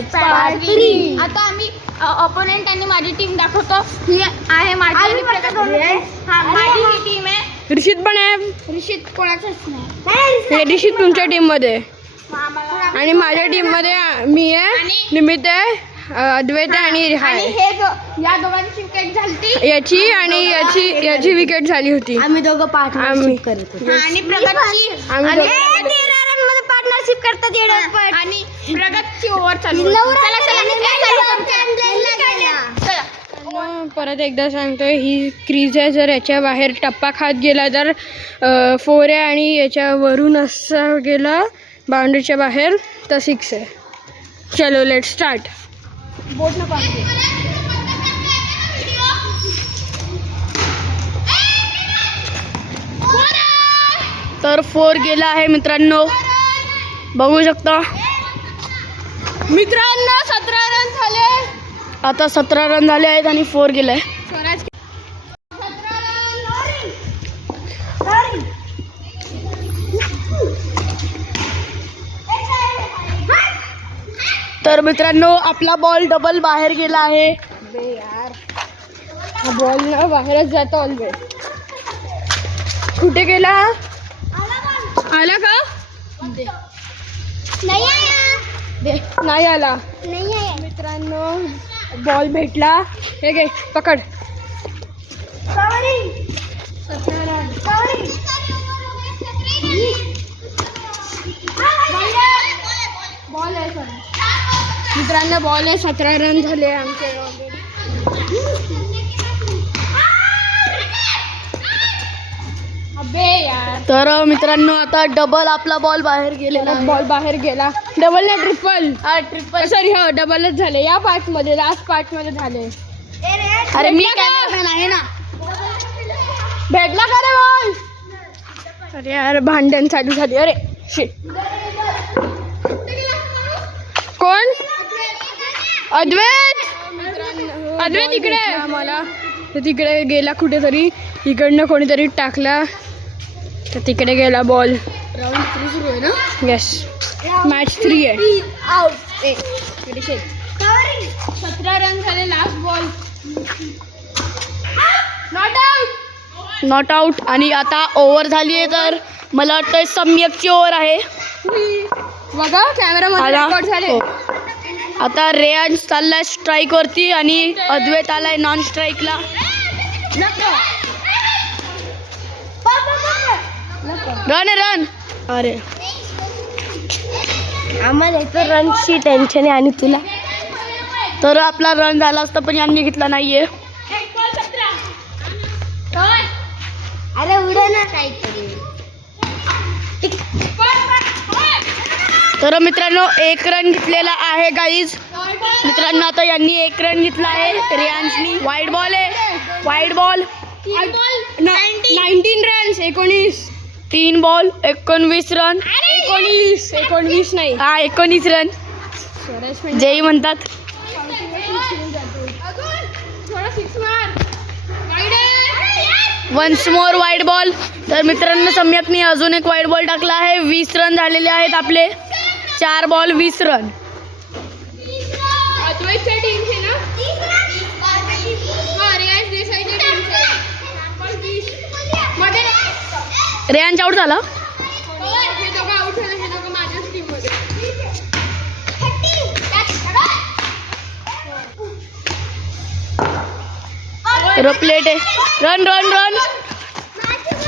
Match part 3. आता आम्ही opponent आणि माझी टीम दाखवतो. ही आहे माझी माझी ही टीम आहे. ऋषित पण आहे. ऋषित कोणाचंच नाही. हे ऋषित तुमच्या टीम मध्ये आणि माझ्या टीम मध्ये मी आहे, निमित आहे, अद्वैत आहे आणि रिहा आणि आहे. हे या दोघांची विकेट झाली याची आणि याची विकेट झाली होती. आम्ही दोघं पार्टनरशिप करत होतो. आणि प्रगतची आम्ही आणि दोघं- 13 रन मध्ये पार्टनरशिप करतात येडे. आणि प्रगतची ओव्हर चालू होती. चला. परत एकदा सांगतोय, ही क्रीज आहे. जर याच्या बाहेर टप्पा खात गेला तर 4 आहे आणि याच्यावरून असा गेला बाउंड्रीच्या बाहेर तर 6 आहे. चलो लेट स्टार्ट. बोट नको आणते. तर 4 गेला आहे मित्रांनो, बघू शकता मित्रांनो. 17 रन झाले. आता 17 रन झाले आहेत आणि 4 गेलाय. स्वराज तर मित्रांनो आपला बॉल डबल बाहेर गेला आहे. हा बॉल ना बाहेरच जातो ऑलवेज. कुठे गेला? आला का? नाही आला. मित्रांनो बॉल भेटला. हे घे पकड. बॉल आहे सर. मित्रांनो बॉल आहे. 17 रन झाले आमचे. अबे यार. तर मित्रांनो आता डबल आपला बॉल बाहेर गेलेला. बॉल बाहेर गेला. डबल ना ट्रिपल. ट्रिपल. सॉरी हो डबलच झाले. या पार्ट मध्ये लास्ट पार्ट मध्ये झाले. अरे मी भेटला का? कॅमेरामॅन आहे ना. भेटला का रे बॉल? अरे यार भांडण चालू झाली. अरे शिट. कोण? अद्वैत. अद्वैत इकडे आम्हाला. तर तिकडे गेला कुठेतरी. इकडनं कोणीतरी टाकला तर तिकडे गेला बॉल. राऊंड 3 सुरू आहे ना. येस मॅच 3 आहे. आउट. 17 रन झाले. Last ball. Not out. Not out. आणि आता ओव्हर झाली आहे. तर मला वाटतं सम्यकची ओव्हर आहे. बघा कॅमेरामध्ये आला. रेकॉर्ड झाले. हो. आता रेयांश चाललाय स्ट्राईक वरती आणि अद्वैत आलाय नॉन स्ट्राईकला. रन आहे रन. अरे आम्हाला तर रनची टेन्शन आहे आणि तुला. तर आपला रन झाला असता पण यांनी घेतला नाहीये. अरे उडे ना काहीतरी. तर मित्रांनो 1 रन घेतलेला आहे गाईज. मित्रांनो आता यांनी 1 रन घेतला आहे रेयांशनी. वाईड बॉल आहे. Wide ball. 19 runs. 19. 3 ball 19 run. 19 नाही हा 19 रन. जय म्हणतात. Once more wide ball. तर मित्रांनो सम्यकने अजून एक वाईड बॉल टाकला आहे. 20 रन झालेले आहेत आपले. 4 बॉल 20 रन. अद्वैतच्या टीमचे ना. हा रियाज देसाईच्या टीमचे. मध्ये रेयांश आउट झाला. हे दोघं आउट झाले. हे दोघं माझ्याच टीम मध्ये. प्लेट आहे. Run run run.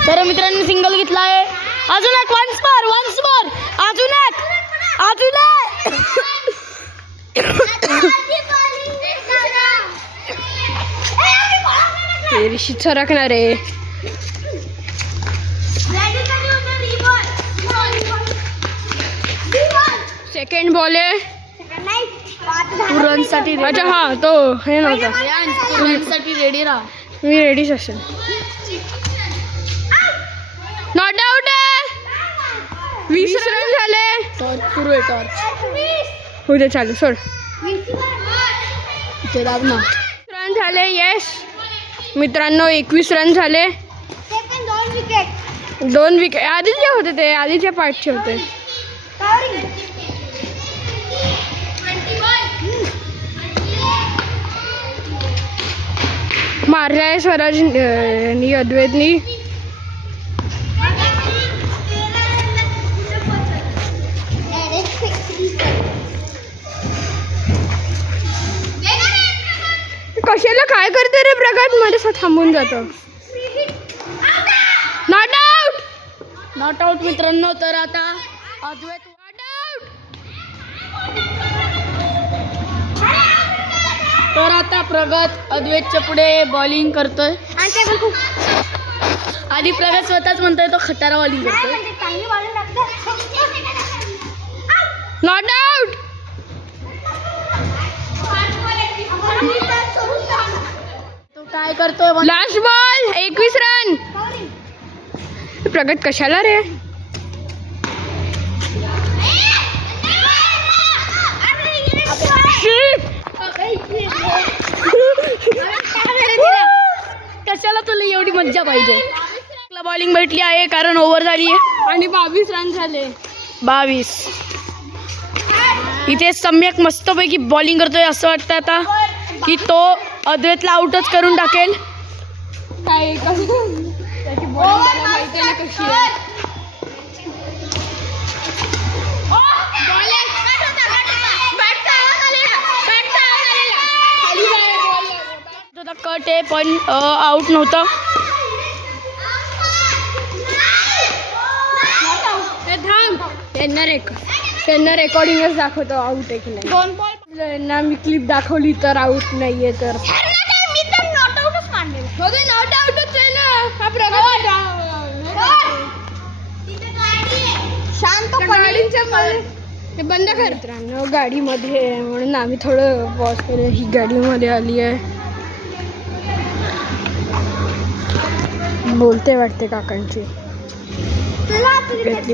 तर मित्रांनी सिंगल घेतला आहे. अजून एक वन्स मोर. अजून एक. ऋषी सरकणार आहे. सेकंड बॉल आहे. रन साठी अच्छा हा तो हे नव्हता. रन साठी रेडी राहा. मी रेडीच असेल. नॉट आउट आहे. 20 रन झाले. टॉर्च सुरू आहे. टॉर्च उद्या चालू सोड. इथे दाब ना. रन झाले. येस मित्रांनो 21 रन झाले. 2 विकेट आधीचे होते. ते आधीच्या पार्टचे होते. 21. मारलाय स्वराज आणि अद्वैतनी. कशाला काय करते रे प्रगत, मध्ये थांबून जातो. Not out. नॉट आउट मित्रांनो. तर आता अद्वैत तर आता प्रगत अद्वैतच्या पुढे बॉलिंग करतोय आणि प्रगत स्वतःच म्हणतोय तो खटारा बॉलिंग करतोय. Not out. तो काय करतोय लास्ट बॉल 21 रन. प्रगत कशाला रे. कशाला तुला एवढी मज्जा पाहिजे. बॉलिंग भेटली आहे कारण ओव्हर झाली आहे आणि 22 रन झाले. 22. इथे सम्यक मस्तपैकी बॉलिंग करतोय. असं वाटतं आता की तो अद्वैतला आउटच करून टाकेल. काय त्याची बॉलिंग माहिती आहे ना कशी आहे. कट आहे पण आउट नव्हतं. त्यांना रेकॉर्डिंगच दाखवतो आउट आहे की नाही. 2 बॉल. यांना मी क्लिप दाखवली तर आउट नाहीये तर मी तर नॉट आउटच मानले. नॉट आउटच आहे ना. हा प्रगत शांत हे बंद कर. मित्रांनो गाडीमध्ये आहे म्हणून आम्ही थोडं पॉज केलं. ही गाडीमध्ये आली आहे. बोलते वाटते काकांची.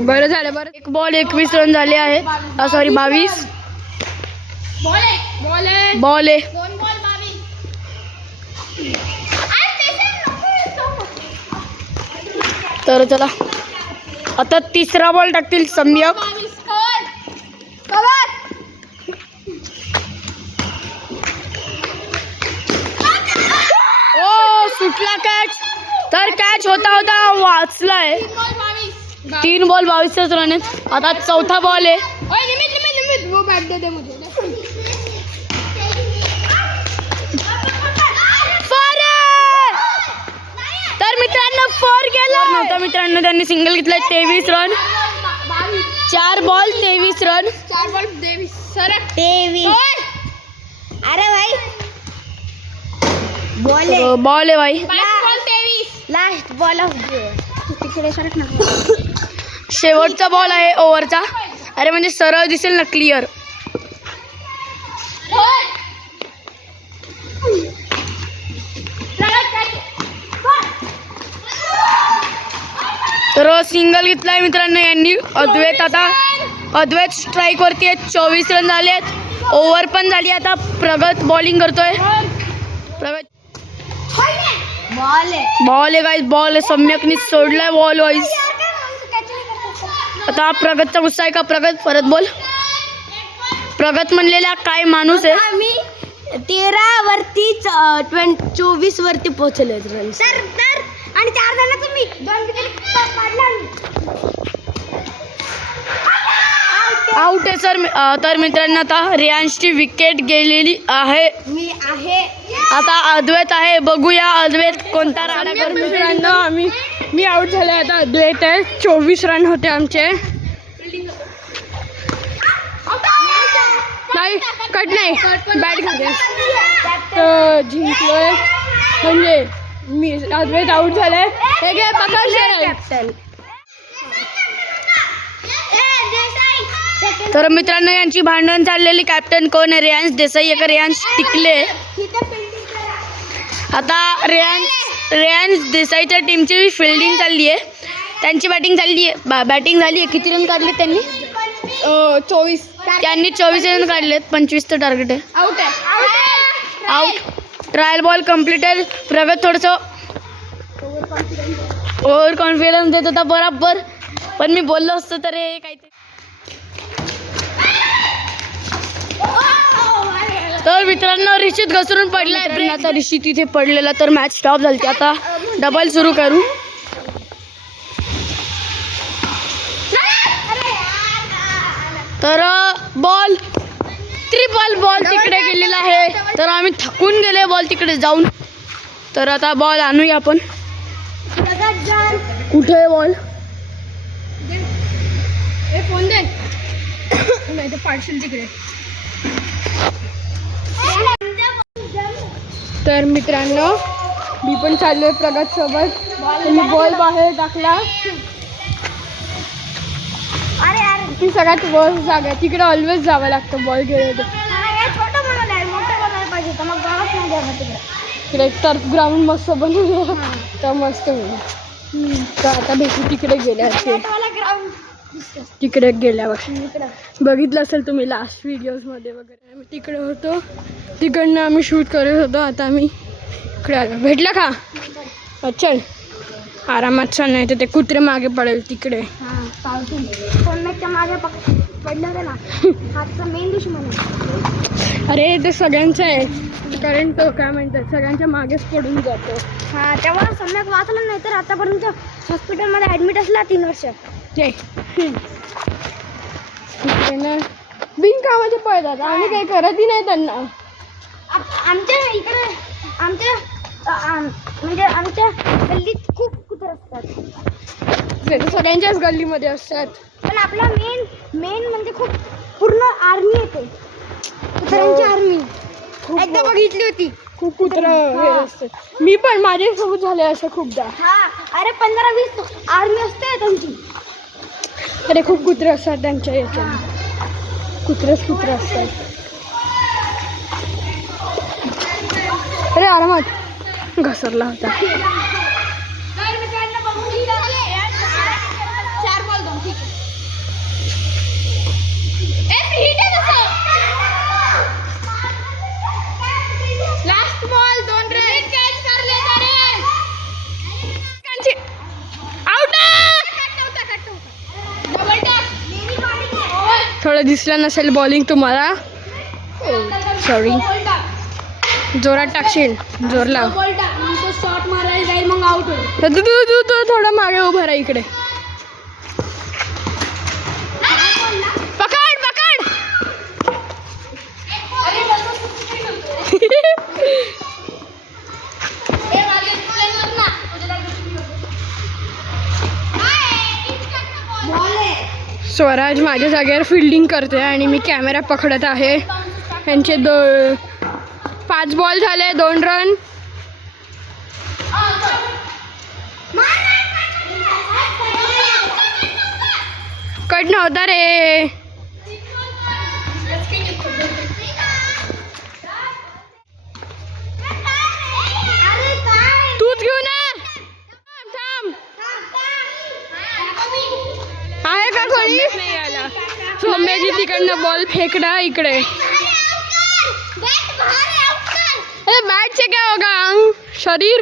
बरं झालं बरं. 1 बॉल 21 रन झाले आहेत. सॉरी 22 बॉल आहे. बॉल आहे. 2 बॉल 22. तर चला आता तिसरा बॉल टाकतील सम्यक. ओ सुटला कॅच. तर कॅच होता होता वाचलाय. 3 बॉल 22 रन आहेत. आता चौथा बॉल आहे. वो बैट दे दे मुझे. तर मित्रांनो 4 गेला नव्हता. मित्रांनो त्यांनी सिंगल घेतलाय. 23 run. 4 ball 23 run. 4 ball 23. Sir 23. अरे भाई बॉल आहे भाई. बॉल 23. लास्ट बॉल ऑफ तिकडे सरक ना. शेवटचा बॉल आहे ओव्हरचा. अरे म्हणजे सरळ दिसेल ना क्लिअर. तर सिंगल घेतलाय मित्रांनो यांनी. अद्वैत स्ट्राईक वरती आहे. 24 रन झाले आहेत. ओव्हर पण झाली. आता प्रगत बॉलिंग करतोय. प्रगत बॉल आहे गाईज. बॉल आहे. सम्यकनी सोडलाय बॉल वाईज. आता प्रगतचा गुस्सा आहे का. प्रगत परत बोल. प्रगत म्हणलेला काय माणूस आहे. आम्ही 13 वरती 24 वरती पोहोचले रन. तर आणि 4 जण तुम्ही 2 विकेट पाडला. आउट आहे सर. तर मित्रांनो आता रियांशची विकेट गेलेली आहे. मी आहे. आता अद्वैत आहे. बघूया अद्वैत कोणता राडा करतो. मित्रांनो मी आउट झाले. आता अद्वैत आहे. 24 रन होते आमचे. नाही कट नाही बॅट घालते. तर जिंकलोय म्हणजे मी. अद्वैत आउट झालाय. हे घे पकड कॅप्टन. तर मित्रांनो यांची भांडण चाललेली. कॅप्टन कोण आहे. रेयांश देसाई आहे. रेयांश टिकले. आता रेयांश देसाईच्या टीमची फिल्डिंग चालली आहे. त्यांची बॅटिंग चालली आहे. बॅटिंग झाली आहे. किती रन काढले त्यांनी. 24. त्यांनी 24 रन काढलेत. 25चं टार्गेट आहे. आउट आहे. आउट. ट्रायल बॉल कम्प्लीट आहे. प्रगत थोडंसं ओव्हर कॉन्फिडन्स देत होता बराबर. पण मी बोललो असतं तर हे काहीतरी. तर मित्रांनो रिषित घसरून पडलाय. आता रिषी तिथे पडलेला तर मॅच स्टॉप झाली. आता डबल सुरू करू. तर बॉल ट्रिपल बॉल तिकडे गेलेला आहे. तर आम्ही थकून गेले बॉल तिकडे जाऊन. तर आता बॉल आणूया आपण. कुठे आहे बॉल? फोन दे. नाही तर पाडशील तिकडे. तर मित्रांनो मी पण चाललोय प्रगत सोबत. बॉल बाहेर टाकला. अरे अरे ती सगळ्यात वर्स्ट जागा आहे. तिकडे ऑलवेज जावं लागतं बॉल घेऊन. छोटं बनवलंय, मोठं बनवायला पाहिजे तर मग गावात नाही द्यावं तिकडे. तिकडे एक टर्फ ग्राउंड मस्त बनवलं तर मस्त होईल. तर आता भेटू तिकडे गेल्यावर. ग्राउंड तिकडे गेल्यावर बघितलं असेल तुम्ही लास्ट व्हिडिओजमध्ये वगैरे. आम्ही तिकडे होतो. तिकडनं आम्ही शूट करत होतो. आता आम्ही इकडे आलो. भेटला का? चल आरामात चल, नाही तर ते कुत्रे मागे पडेल तिकडे. सोनमेच्या मागे पडलं होतं ना. हातचा मेन दुश्मन आहे. अरे ते सगळ्यांचं आहे. कारण तो काय म्हणतात सगळ्यांच्या मागेच पडून जातो. हा तेव्हा सम्यक वाचलं नाही तर आतापर्यंत हॉस्पिटलमध्ये ॲडमिट असला 3 वर्ष. ते बिनकामाचे पळतात आणि काही करतही नाही त्यांना. आमच्या इकडे म्हणजे आमच्या गल्लीत खूप कुत्रे असतात. ते तर सगळ्यांच्याच गल्लीमध्ये असतात. पण आपला मेन म्हणजे खूप पूर्ण आर्मी येते. कुत्र्यांची आर्मी एकदा बघितली होती. खूप कुत्रा हे असतात. मी पण माझ्यासोबत झाले असं खूपदा. हा अरे 15-20 आर्मी असते त्यांची. अरे खूप कुत्रे असतात त्यांच्या याच्यात. कुत्रे असतात. अरे आरामात घसरला होता. लास्ट बॉल 2 रन कॅच करले थोडं दिसलं नसेल बॉलिंग तुम्हाला, सॉरी. जोरात टाकशील, जोर लाव. शॉट मारायला जाईल मग आउट होईल. तर तू थोडं मागे उभं राहा इकडे. पकड पकड. स्वराज माझ्या जागेवर फिल्डिंग करते आणि मी कॅमेरा पकडत आहे. यांचे 5 बॉल झाले, 2 रन. कट नव्हता रे. तूच घेऊन थांब. आहे का कोणी? नाही आला. सौम्याची तिकडनं बॉल फेकला इकडे. अरे बैट से क्या होगा? शरीर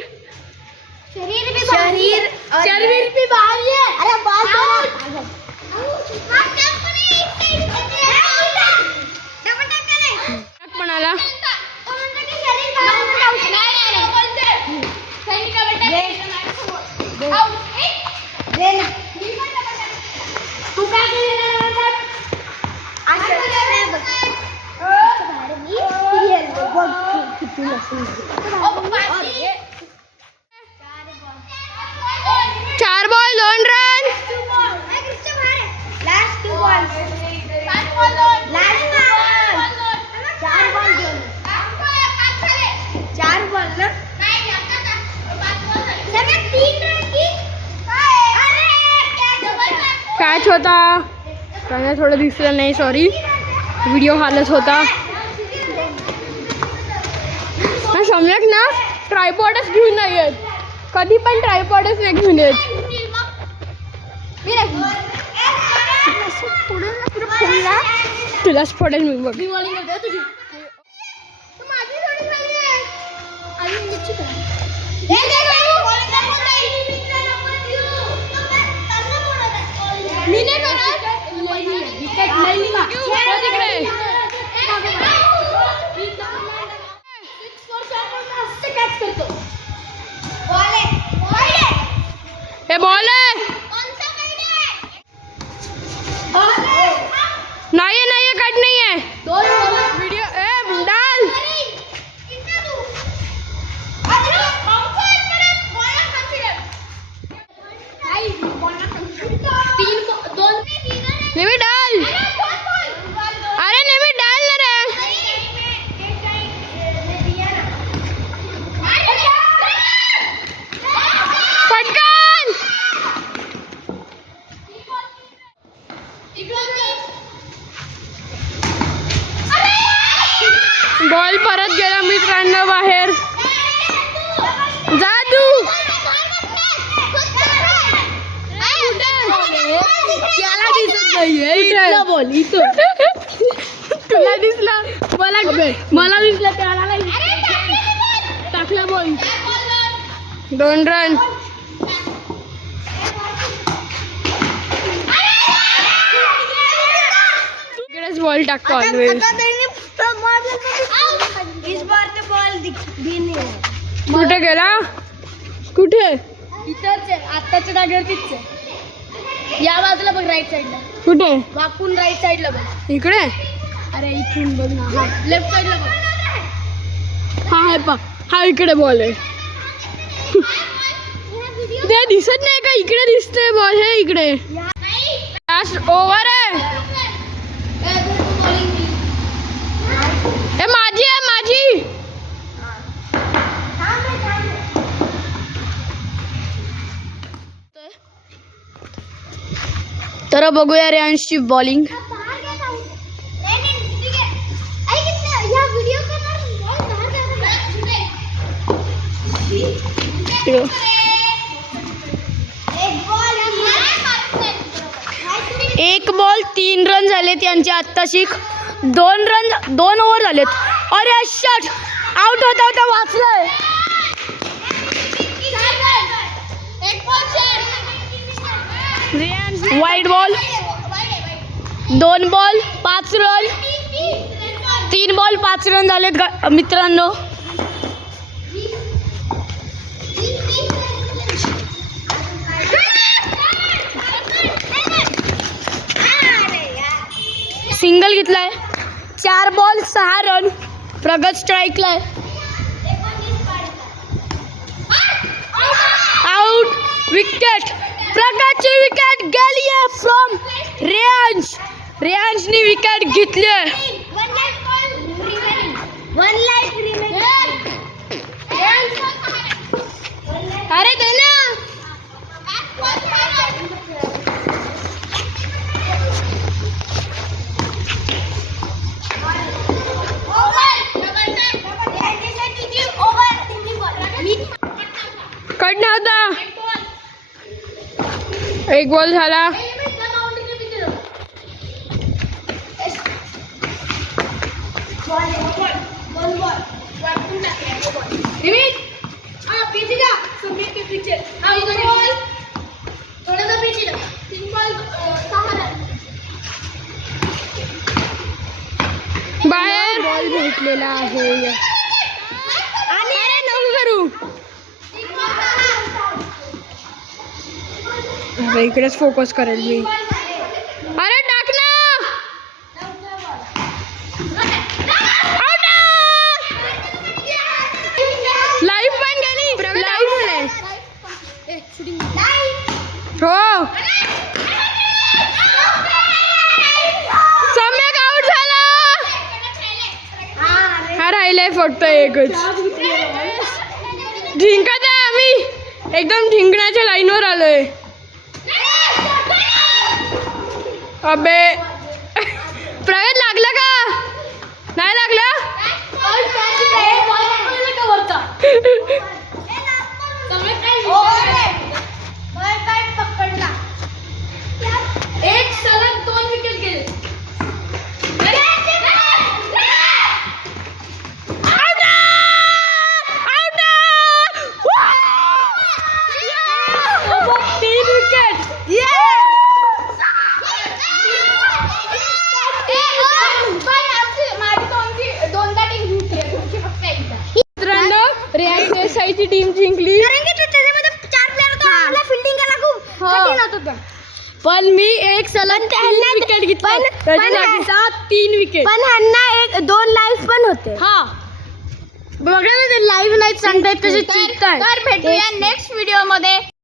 भी बाहर है. अरे बॉल पण आला. तू काय चार बॉल 2 रन. Last 2 ball. चार बॉल ना. कॅच होता. त्यांना थोडं दिसलं नाही, सॉरी. व्हिडिओ हालत होता. हा सम्यक ना ट्रायपॉडच घेऊन नाही येत. कधी पण ट्रायपॉडच नाही घेऊन येत. तुलाच फोडेल मी बघ. मी नाही करत. बॉल परत गेला मित्रांनो बाहेर. जा तू. त्याला दिसत नाहीये. इथला बॉल इथं. तुला दिसला, मला दिसला, त्याला नाही. टाकला बॉल. 2 रन. इकडेच बॉल टाकतो ऑलवेज. इस बार तो बॉल भी नहीं है. कुठे गेला? कुठे? इथंच आहे, आत्ताच्या जागेवरतीच आहे. या बाजूला बघ, राईट साईडला. कुठे? वाकून राईट साईडला बघ. इकडे. अरे इथून बघ ना, लेफ्ट साईडला बघ. हा आहे पा. हा इकडे बॉल आहे. ते दिसत नाही का? इकडे दिसतंय बॉल. हे इकडे. लास्ट ओव्हर आहे. हे माझी आहे, माझी. तर बघूया रेयांशची बॉलिंग. एक बॉल 3 रन झालेत यांचे आत्ताशी. 2 ओव्हर झालेत. अरे शॉट आउट होता होता वाचलाय. Wide ball. 2 ball 5 run. 3 ball 5 run झालेत मित्रांनो. सिंगल घेतलाय. 4 बॉल 6 रन. प्रगत स्ट्राईकला आहे. आउट. विकेट. प्रगतची विकेट गेली आहे फ्रॉम रेयांश. रेयांशनी विकेट घेतली आहे. अरे दे ना. कट नव्हता. 1 बॉल झाला. बाहेर बॉल भेटलेला आहे. अरे नको करू. अरे इकडेच फोकस करेल मी. अरे टाक ना. लाईफ पण गेली. लाईफ हो. सम्यक आउट झाला. हा राहिलंय फक्त एकच. जिंकत आहे आम्ही. एकदम जिंकण्याच्या लाईनवर आलोय. अबे प्रगत लागलं का? नाही लागलं. एक सलग 2 विकेट गेले. रेयांशची टीम जिंकली. पण मी एक सलग 3 विकेट घेतली. 3 विकेट. पण ह्यांना 2 लाईफ पण होते. हा बघा ना, ते लाईव्ह नाही सांगतायत कसे चिकताय. तर भेटूया नेक्स्ट व्हिडिओ मध्ये.